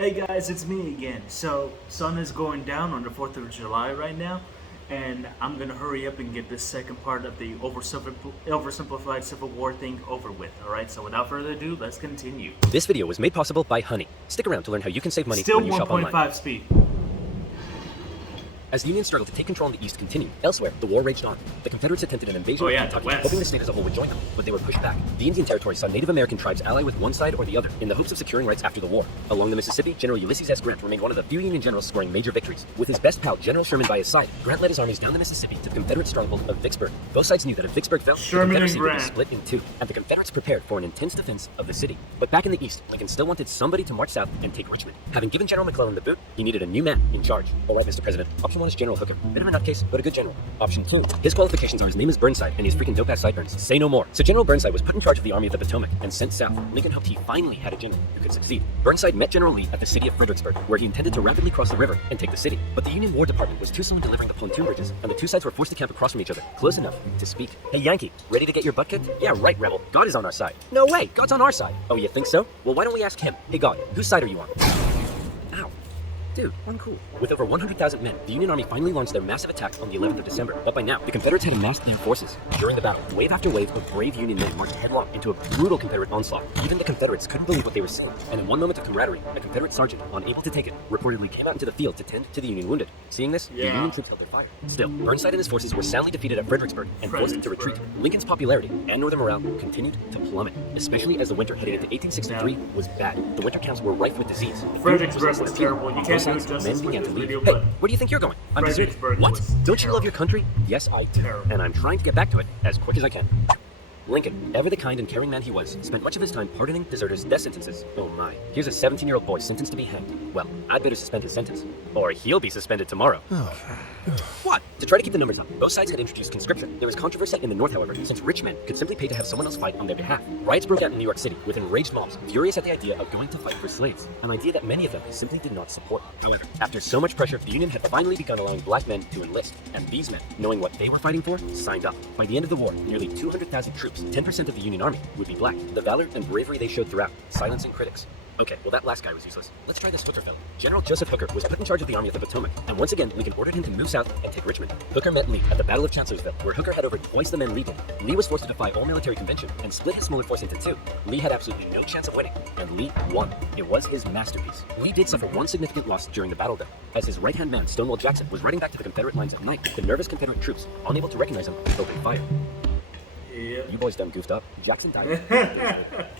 Hey guys, it's me again. So, sun is going down on the 4th of July right now, and I'm gonna hurry up and get this second part of the oversimplified Civil War thing over with, alright? So without further ado, let's continue. This video was made possible by Honey. Stick around to learn how you can save money Still when you shop online. 1.5 speed. As the Union struggled to take control in the East continued, elsewhere, the war raged on. The Confederates attempted an invasion of Kentucky, hoping the state as a whole would join them, but they were pushed back. The Indian Territory saw Native American tribes ally with one side or the other in the hopes of securing rights after the war. Along the Mississippi, General Ulysses S. Grant remained one of the few Union generals scoring major victories. With his best pal, General Sherman, by his side, Grant led his armies down the Mississippi to the Confederate stronghold of Vicksburg. Both sides knew that if Vicksburg fell, the Confederacy would be split in two, and the Confederates prepared for an intense defense of the city. But back in the East, Lincoln still wanted somebody to march south and take Richmond. Having given General McClellan the boot, he needed a new man in charge. All right, Mr. President. Option 1 is General Hooker. Bit of a nutcase, but a good general. Option 2. His qualifications are his name is Burnside, and he's freaking dope-ass sideburns. Say no more. So General Burnside was put in charge of the Army of the Potomac and sent south. Lincoln hoped he finally had a general who could succeed. Burnside met General Lee at the city of Fredericksburg, where he intended to rapidly cross the river and take the city. But the Union War Department was too slow in delivering the pontoon bridges, and the two sides were forced to camp across from each other, close enough to speak. Hey Yankee, ready to get your butt kicked? Yeah, right, Rebel. God is on our side. No way, God's on our side. Oh, you think so? Well, why don't we ask him? Hey God, whose side are you on? Ow. Dude, uncool. With over 100,000 men, the Union Army finally launched their massive attack on the 11th of December. But by now, the Confederates had amassed their forces. During the battle, wave after wave of brave Union men marched headlong into a brutal Confederate onslaught. Even the Confederates couldn't believe what they were seeing. And in one moment of camaraderie, a Confederate sergeant, unable to take it, reportedly came out into the field to tend to the Union wounded. Seeing this, the Union troops held their fire. Still, Burnside and his forces were soundly defeated at Fredericksburg and forced to retreat. Lincoln's popularity and Northern morale continued to plummet, especially as the winter heading into 1863 was bad. The winter camps were rife with disease. Fredericksburg was terrible. You can't do it justice with the video, hey, where do you think you're going? I'm deserted. What? Don't you love your country? Yes, I do. And I'm trying to get back to it as quick as I can. Lincoln, ever the kind and caring man he was, spent much of his time pardoning deserters' death sentences. Oh my. Here's a 17-year-old boy sentenced to be hanged. Well, I'd better suspend his sentence. Or he'll be suspended tomorrow. What? To try to keep the numbers up, both sides had introduced conscription. There was controversy in the North, however, since rich men could simply pay to have someone else fight on their behalf. Riots broke out in New York City, with enraged mobs, furious at the idea of going to fight for slaves, an idea that many of them simply did not support. However, after so much pressure, the Union had finally begun allowing black men to enlist, and these men, knowing what they were fighting for, signed up. By the end of the war, nearly 200,000 troops, 10% of the Union Army, would be black. The valor and bravery they showed throughout, silencing critics. Okay, well that last guy was useless. Let's try this Hooker fellow. General Joseph Hooker was put in charge of the Army of the Potomac, and once again, Lincoln ordered him to move south and take Richmond. Hooker met Lee at the Battle of Chancellorsville, where Hooker had over twice the men Lee did. Lee was forced to defy all military convention and split his smaller force into two. Lee had absolutely no chance of winning, and Lee won. It was his masterpiece. Lee did suffer one significant loss during the battle though. As his right-hand man, Stonewall Jackson, was riding back to the Confederate lines at night, the nervous Confederate troops, unable to recognize him, opened fire. You boys done goofed up. Jackson died.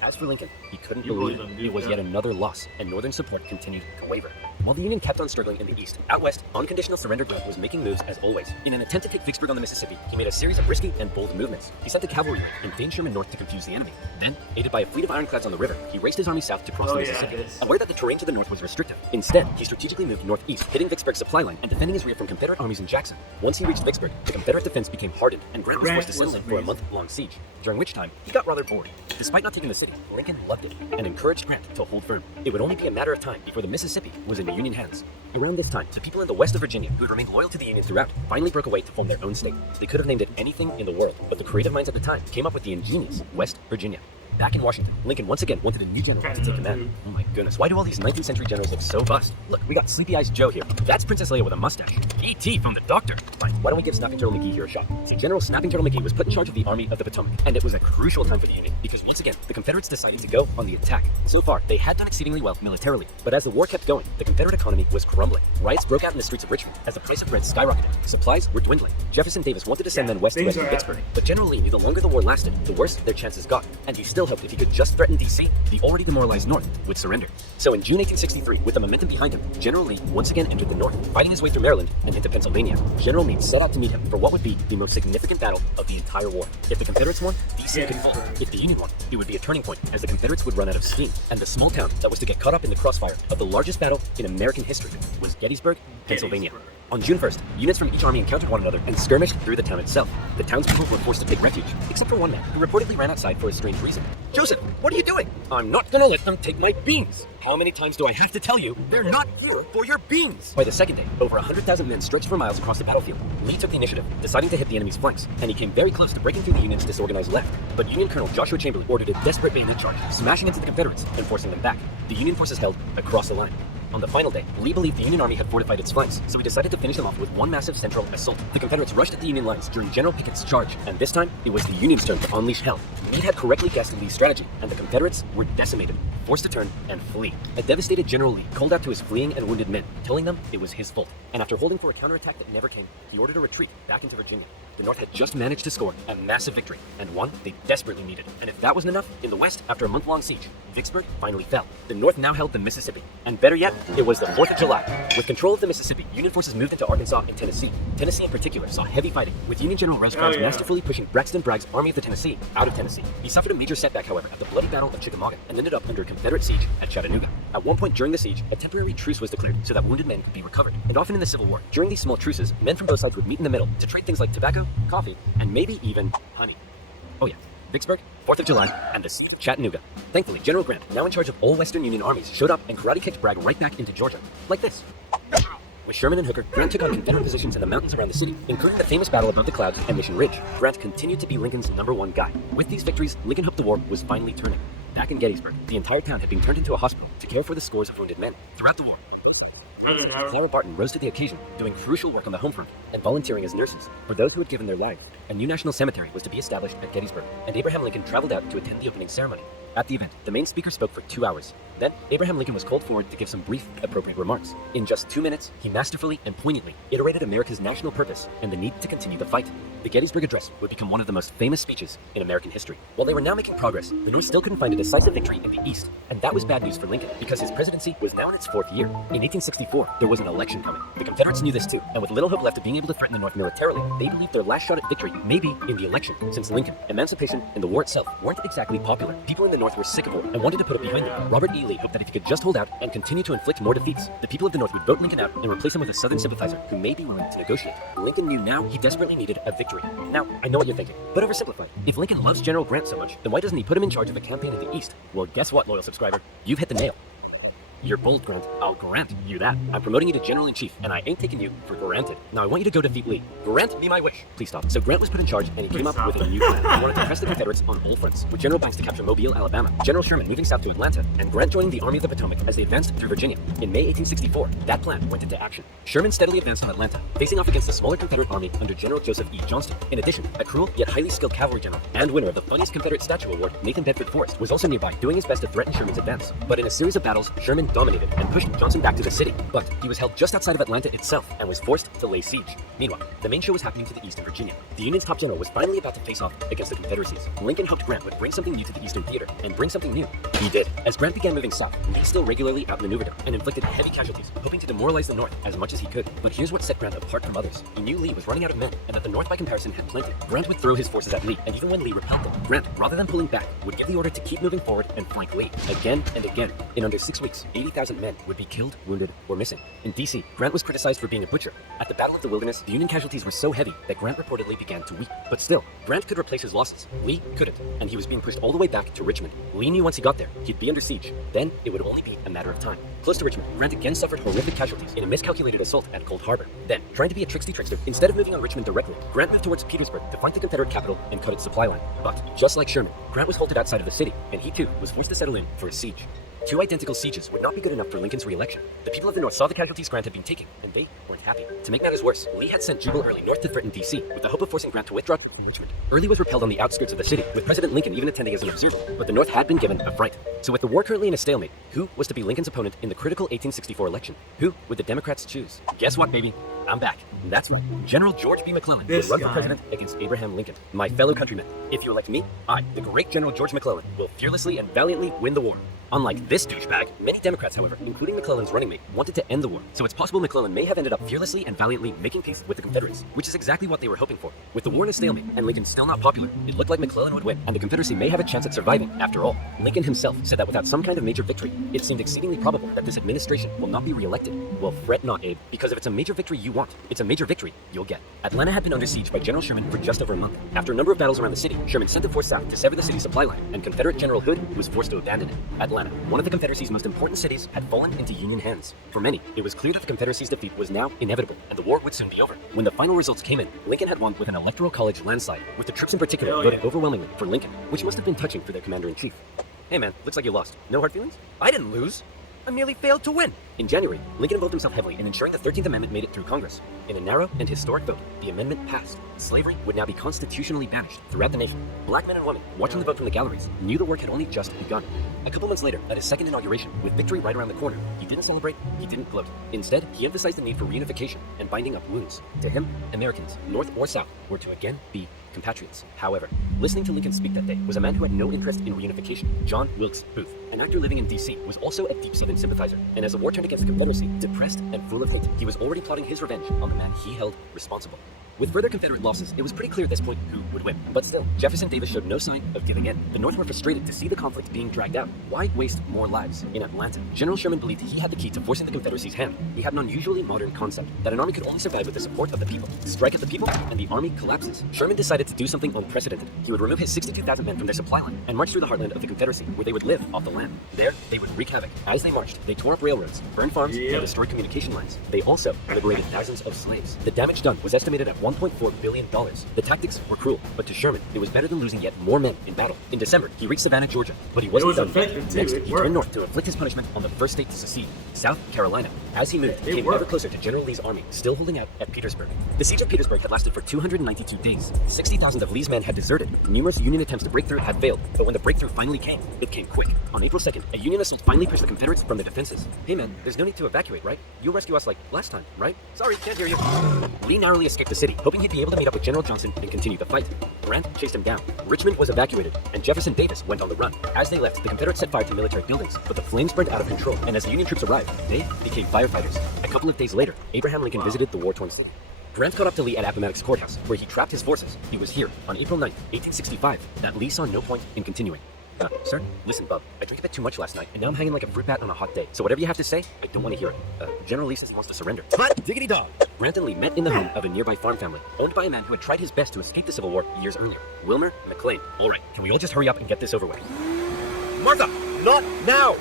As for Lincoln, he couldn't believe it was yet another loss, and Northern support continued to waver. While the Union kept on struggling in the East, out West, unconditional surrender Grant was making moves as always. In an attempt to take Vicksburg on the Mississippi, he made a series of risky and bold movements. He sent the cavalry and deigned Sherman north to confuse the enemy. Then, aided by a fleet of ironclads on the river, he raced his army south to cross the Mississippi. Aware that the terrain to the north was restrictive, instead, he strategically moved northeast, hitting Vicksburg's supply line and defending his rear from Confederate armies in Jackson. Once he reached Vicksburg, the Confederate defense became hardened, and Grant was forced to settle in for a month-long siege, during which time he got rather bored. Despite not taking the city, Lincoln loved it and encouraged Grant to hold firm. It would only be a matter of time before the Mississippi was in Union hands. Around this time, the people in the west of Virginia, who had remained loyal to the Union throughout, finally broke away to form their own state. They could have named it anything in the world, but the creative minds at the time came up with the ingenious West Virginia. Back in Washington, Lincoln once again wanted a new general to take command. Oh my goodness, why do all these 19th century generals look so bust? Look, we got Sleepy Eyes Joe here. That's Princess Leia with a mustache. E.T. from the Doctor. Fine, why don't we give Snapping Turtle McGee here a shot? See, General Snapping Turtle McGee was put in charge of the Army of the Potomac, and it was a crucial time for the Union, because once again, the Confederates decided to go on the attack. So far, they had done exceedingly well militarily, but as the war kept going, the Confederate economy was crumbling. Riots broke out in the streets of Richmond as the price of bread skyrocketed. Supplies were dwindling. Jefferson Davis wanted to send men west to rescue Vicksburg, but General Lee knew the longer the war lasted, the worse their chances got, and he still hoped if he could just threaten D.C., the already demoralized North would surrender. So in June 1863, with the momentum behind him, General Lee once again entered the North, fighting his way through Maryland and into Pennsylvania. General Meade set out to meet him for what would be the most significant battle of the entire war. If the Confederates won, D.C. could fall. If the Union won, it would be a turning point, as the Confederates would run out of steam, and the small town that was to get caught up in the crossfire of the largest battle in American history was Gettysburg, Pennsylvania. On June 1st, units from each army encountered one another and skirmished through the town itself. The townspeople were forced to take refuge, except for one man, who reportedly ran outside for a strange reason. Joseph, what are you doing? I'm not gonna let them take my beans. How many times do I have to tell you? They're not here for your beans. By the second day, over 100,000 men stretched for miles across the battlefield. Lee took the initiative, deciding to hit the enemy's flanks, and he came very close to breaking through the Union's disorganized left. But Union Colonel Joshua Chamberlain ordered a desperate bayonet charge, smashing into the Confederates and forcing them back. The Union forces held across the line. On the final day, Lee believed the Union Army had fortified its flanks, so he decided to finish them off with one massive central assault. The Confederates rushed at the Union lines during General Pickett's charge, and this time, it was the Union's turn to unleash hell. Meade had correctly guessed Lee's strategy, and the Confederates were decimated, forced to turn and flee. A devastated General Lee called out to his fleeing and wounded men, telling them it was his fault. And after holding for a counterattack that never came, he ordered a retreat back into Virginia. The North had just managed to score a massive victory, and one they desperately needed. And if that wasn't enough, in the West, after a month-long siege, Vicksburg finally fell. The North now held the Mississippi. And better yet, it was the 4th of July. With control of the Mississippi, Union forces moved into Arkansas and Tennessee. Tennessee in particular saw heavy fighting, with Union General Rosecrans masterfully pushing Braxton Bragg's Army of the Tennessee out of Tennessee. He suffered a major setback, however, at the bloody Battle of Chickamauga, and ended up under a Confederate siege at Chattanooga. At one point during the siege, a temporary truce was declared so that wounded men could be recovered. And often in the Civil War, during these small truces, men from both sides would meet in the middle to trade things like tobacco, coffee, and maybe even honey. Oh yeah, Vicksburg, 4th of July, and the siege of Chattanooga. Thankfully, General Grant, now in charge of all Western Union armies, showed up and karate-kicked Bragg right back into Georgia. Like this. With Sherman and Hooker, Grant took on Confederate positions in the mountains around the city, including the famous battle above the clouds and Mission Ridge. Grant continued to be Lincoln's #1 guy. With these victories, Lincoln hoped the war was finally turning. Back in Gettysburg, the entire town had been turned into a hospital to care for the scores of wounded men. Throughout the war, Clara Barton rose to the occasion, doing crucial work on the home front and volunteering as nurses for those who had given their lives. A new national cemetery was to be established at Gettysburg, and Abraham Lincoln traveled out to attend the opening ceremony. At the event, the main speaker spoke for 2 hours. Then, Abraham Lincoln was called forward to give some brief, appropriate remarks. In just 2 minutes, he masterfully and poignantly iterated America's national purpose and the need to continue the fight. The Gettysburg Address would become one of the most famous speeches in American history. While they were now making progress, the North still couldn't find a decisive victory in the East, and that was bad news for Lincoln because his presidency was now in its 4th year. In 1864, there was an election coming. The Confederates knew this too, and with little hope left of being able to threaten the North militarily, they believed their last shot at victory may be in the election. Since Lincoln, emancipation, and the war itself weren't exactly popular, people in the North were sick of war and wanted to put it behind them. Robert E. Lee hoped that if he could just hold out and continue to inflict more defeats, the people of the North would vote Lincoln out and replace him with a Southern sympathizer who may be willing to negotiate. Lincoln knew now he desperately needed a victory. Now, I know what you're thinking, but oversimplified. If Lincoln loves General Grant so much, then why doesn't he put him in charge of a campaign in the East? Well, guess what, loyal subscriber? You've hit the nail. You're bold, Grant. I'll grant you that. I'm promoting you to General-in-Chief, and I ain't taking you for granted. Now I want you to go defeat Lee. Grant me my wish. Please stop. So Grant was put in charge, and he came up with a new plan. He wanted to press the Confederates on all fronts, with General Banks to capture Mobile, Alabama, General Sherman moving south to Atlanta, and Grant joining the Army of the Potomac as they advanced through Virginia. In May 1864, that plan went into action. Sherman steadily advanced on Atlanta, facing off against the smaller Confederate army under General Joseph E. Johnston. In addition, a cruel yet highly skilled cavalry general and winner of the funniest Confederate statue award, Nathan Bedford Forrest, was also nearby, doing his best to threaten Sherman's advance. But in a series of battles, Sherman dominated and pushed Johnson back to the city, but he was held just outside of Atlanta itself and was forced to lay siege. Meanwhile, the main show was happening to the east in Virginia. The Union's top general was finally about to face off against the Confederacies. Lincoln hoped Grant would bring something new to the Eastern Theater, and bring something new. He did. As Grant began moving south, Lee still regularly outmaneuvered him and inflicted heavy casualties, hoping to demoralize the North as much as he could. But here's what set Grant apart from others. He knew Lee was running out of men, and that the North by comparison had plenty. Grant would throw his forces at Lee, and even when Lee repelled them, Grant, rather than pulling back, would give the order to keep moving forward and flank Lee. Again and again. In under 6 weeks, 80,000 men would be killed, wounded, or missing. In D.C., Grant was criticized for being a butcher. At the Battle of the Wilderness, the Union casualties were so heavy that Grant reportedly began to weep. But still, Grant could replace his losses. Lee couldn't, and he was being pushed all the way back to Richmond. Lee knew once he got there, he'd be under siege. Then, it would only be a matter of time. Close to Richmond, Grant again suffered horrific casualties in a miscalculated assault at Cold Harbor. Then, trying to be a trickster, instead of moving on Richmond directly, Grant moved towards Petersburg to fight the Confederate capital and cut its supply line. But, just like Sherman, Grant was halted outside of the city, and he too was forced to settle in for a siege. 2 identical sieges would not be good enough for Lincoln's re-election. The people of the North saw the casualties Grant had been taking, and they weren't happy. To make matters worse, Lee had sent Jubal Early north to threaten D.C. with the hope of forcing Grant to withdraw to Richmond. Early was repelled on the outskirts of the city, with President Lincoln even attending as an observer, but the North had been given a fright. So with the war currently in a stalemate, who was to be Lincoln's opponent in the critical 1864 election? Who would the Democrats choose? Guess what, baby? I'm back. That's right. General George B. McClellan would run for president against Abraham Lincoln. My fellow countrymen, if you elect me, I, the great General George McClellan, will fearlessly and valiantly win the war. Unlike this douchebag, many Democrats, however, including McClellan's running mate, wanted to end the war. So it's possible McClellan may have ended up fearlessly and valiantly making peace with the Confederates, which is exactly what they were hoping for. With the war in a stalemate and Lincoln still not popular, it looked like McClellan would win, and the Confederacy may have a chance at surviving after all. Lincoln himself said that without some kind of major victory, it seemed exceedingly probable that this administration will not be re-elected. Well, fret not, Abe, because if it's a major victory you want, it's a major victory you'll get. Atlanta had been under siege by General Sherman for just over a month. After a number of battles around the city, Sherman sent a force south to sever the city's supply line, and Confederate General Hood was forced to abandon it. Atlanta, one of the Confederacy's most important cities, had fallen into Union hands. For many, it was clear that the Confederacy's defeat was now inevitable, and the war would soon be over. When the final results came in, Lincoln had won with an electoral college landslide, with the troops in particular voting overwhelmingly for Lincoln, which must have been touching for their commander-in-chief. Hey man, looks like you lost. No hard feelings? I didn't lose. I merely failed to win. In January, Lincoln involved himself heavily in ensuring the 13th Amendment made it through Congress. In a narrow and historic vote, the amendment passed. Slavery would now be constitutionally banished throughout the nation. Black men and women, watching the vote from the galleries, knew the work had only just begun. A couple months later, at his second inauguration, with victory right around the corner, he didn't celebrate, he didn't gloat. Instead, he emphasized the need for reunification and binding up wounds. To him, Americans, North or South, were to again be compatriots. However, listening to Lincoln speak that day was a man who had no interest in reunification, John Wilkes Booth. An actor living in D.C., was also a deep-seated sympathizer, and as the war turned against the Confederacy, depressed and full of hate, he was already plotting his revenge on the man he held responsible. With further Confederate losses, it was pretty clear at this point who would win. But still, Jefferson Davis showed no sign of giving in. The North were frustrated to see the conflict being dragged out. Why waste more lives? In Atlanta, General Sherman believed he had the key to forcing the Confederacy's hand. He had an unusually modern concept, that an army could only survive with the support of the people. Strike at the people, and the army collapses. Sherman decided to do something unprecedented. He would remove his 62,000 men from their supply line and march through the heartland of the Confederacy, where they would live off the land. There, they would wreak havoc. As they marched, they tore up railroads, burned farms, and destroyed communication lines. They also liberated thousands of slaves. The damage done was estimated at $1.4 billion. The tactics were cruel, but to Sherman, it was better than losing yet more men in battle. In December, he reached Savannah, Georgia, but he wasn't done. Next, he turned north to inflict his punishment on the first state to secede, South Carolina. As he moved, he came ever closer to General Lee's army, still holding out at Petersburg. The siege of Petersburg had lasted for 292 days. 60,000 of Lee's men had deserted. Numerous Union attempts to break through had failed, but when the breakthrough finally came, it came quick. On April 2nd, a Union assault finally pushed the Confederates from the defenses. Hey man, there's no need to evacuate, right? You'll rescue us like last time, right? Sorry, can't hear you. Lee narrowly escaped the city, hoping he'd be able to meet up with General Johnson and continue the fight. Grant chased him down. Richmond was evacuated, and Jefferson Davis went on the run. As they left, the Confederates set fire to military buildings, but the flames burned out of control, and as the Union troops arrived, they became firefighters. A couple of days later, Abraham Lincoln visited the war-torn city. Grant got up to Lee at Appomattox Courthouse, where he trapped his forces. It was here, on April 9, 1865, that Lee saw no point in continuing. Sir? Listen, bub, I drank a bit too much last night, and now I'm hanging like a fruit bat on a hot day. So whatever you have to say, I don't want to hear it. General Lee says he wants to surrender. Hot diggity dog! Grant and Lee met in the home of a nearby farm family, owned by a man who had tried his best to escape the Civil War years earlier. Wilmer McLean. Alright, can we all just hurry up and get this over with? Martha! Not now!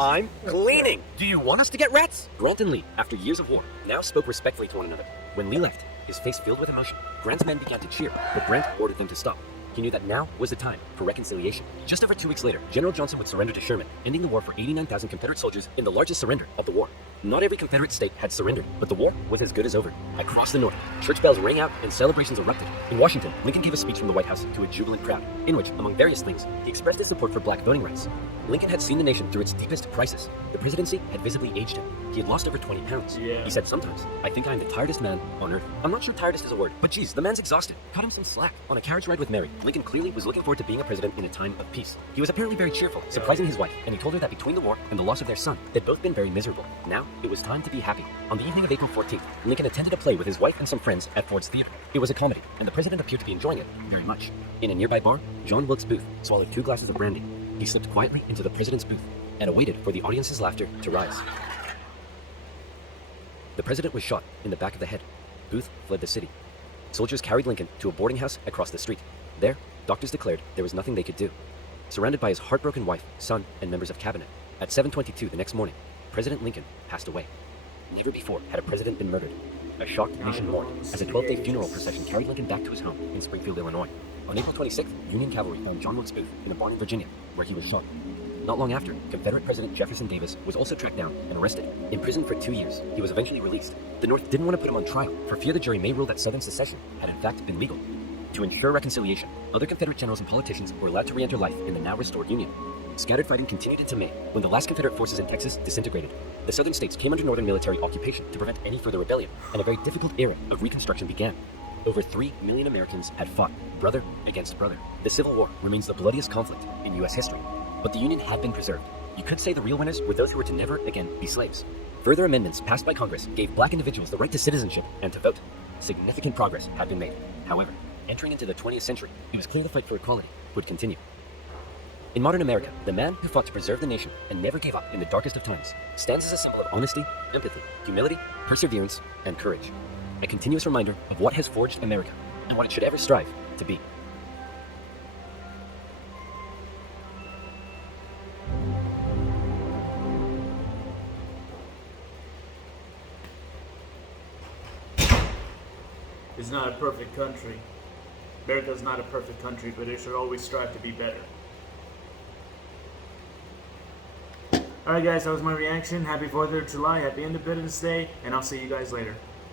I'm cleaning! Do you want us to get rats? Grant and Lee, after years of war, now spoke respectfully to one another. When Lee left, his face filled with emotion, Grant's men began to cheer, but Grant ordered them to stop. He knew that now was the time for reconciliation. Just over 2 weeks later, General Johnson would surrender to Sherman, ending the war for 89,000 Confederate soldiers in the largest surrender of the war. Not every Confederate state had surrendered, but the war was as good as over. Across the North, church bells rang out and celebrations erupted. In Washington, Lincoln gave a speech from the White House to a jubilant crowd, in which, among various things, he expressed his support for black voting rights. Lincoln had seen the nation through its deepest crisis. The presidency had visibly aged him. He had lost over 20 pounds. He said, sometimes, I think I'm the tiredest man on earth. I'm not sure tiredest is a word, but geez, the man's exhausted. Cut him some slack. On a carriage ride with Mary, Lincoln clearly was looking forward to being a president in a time of peace. He was apparently very cheerful, surprising his wife, and he told her that between the war and the loss of their son, they'd both been very miserable. Now, it was time to be happy. On the evening of April 14th, Lincoln attended a play with his wife and some friends at Ford's Theater. It was a comedy, and the president appeared to be enjoying it very much. In a nearby bar, John Wilkes Booth swallowed 2 glasses of brandy. He slipped quietly into the president's booth and awaited for the audience's laughter to rise. The president was shot in the back of the head. Booth fled the city. Soldiers carried Lincoln to a boarding house across the street. There, doctors declared there was nothing they could do. Surrounded by his heartbroken wife, son, and members of cabinet, at 7:22 the next morning, President Lincoln passed away. Never before had a president been murdered. A shocked nation mourned as a 12-day funeral procession carried Lincoln back to his home in Springfield, Illinois. On April 26th, Union cavalry found John Wilkes Booth in a barn in Virginia, where he was shot. Not long after, Confederate President Jefferson Davis was also tracked down and arrested. Imprisoned for 2 years, he was eventually released. The North didn't want to put him on trial, for fear the jury may rule that Southern secession had in fact been legal. To ensure reconciliation, other Confederate generals and politicians were allowed to re-enter life in the now restored Union. Scattered fighting continued into May, when the last Confederate forces in Texas disintegrated. The Southern states came under Northern military occupation to prevent any further rebellion, and a very difficult era of Reconstruction began. Over 3 million Americans had fought, brother against brother. The Civil War remains the bloodiest conflict in U.S. history, but the Union had been preserved. You could say the real winners were those who were to never again be slaves. Further amendments passed by Congress gave black individuals the right to citizenship and to vote. Significant progress had been made. However, entering into the 20th century, it was clear the fight for equality would continue. In modern America, the man who fought to preserve the nation and never gave up in the darkest of times stands as a symbol of honesty, empathy, humility, perseverance, and courage. A continuous reminder of what has forged America and what it should ever strive to be. It's not a perfect country. America is not a perfect country, but it should always strive to be better. Alright guys, that was my reaction. Happy 4th of July, happy Independence Day, and I'll see you guys later.